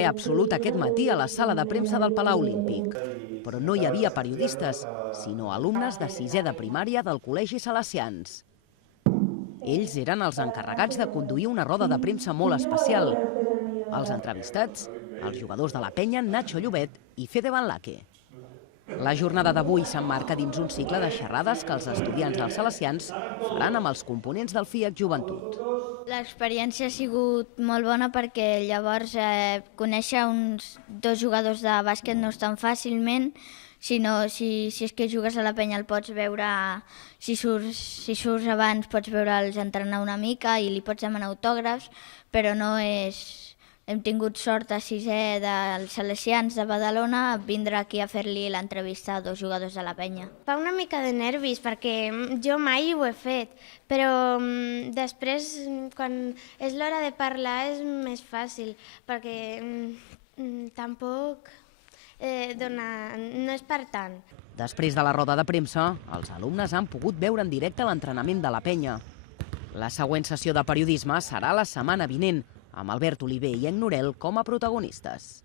ple absolut aquest matí a la sala de premsa del Palau Olímpic. Però no hi havia periodistes, sinó alumnes de sisè de primària del Col·legi Salesians. Ells eren els encarregats de conduir una roda de premsa molt especial. Els entrevistats, els jugadors de la penya Nacho Llobet i Fede Van Laque. La jornada d'avui s'emmarca dins un cicle de xerrades que els estudiants dels Salesians faran amb els components del FIAC Joventut. L'experiència ha sigut molt bona perquè llavors conèixer uns dos jugadors de bàsquet no és tan fàcilment, sinó si és que jugues a la penya el pots veure, si surts abans pots veure'ls entrenar una mica i li pots demanar autògrafs, però no és... Hem tingut sort a sisè dels Salesians de Badalona vindre aquí a fer-li l'entrevista a dos jugadors de la penya. Fa una mica de nervis perquè jo mai ho he fet, però després quan és l'hora de parlar és més fàcil perquè tampoc no és per tant. Després de la roda de premsa, els alumnes han pogut veure en directe l'entrenament de la penya. La següent sessió de periodisme serà la setmana vinent, amb Albert Oliver i Enc Norel com a protagonistes.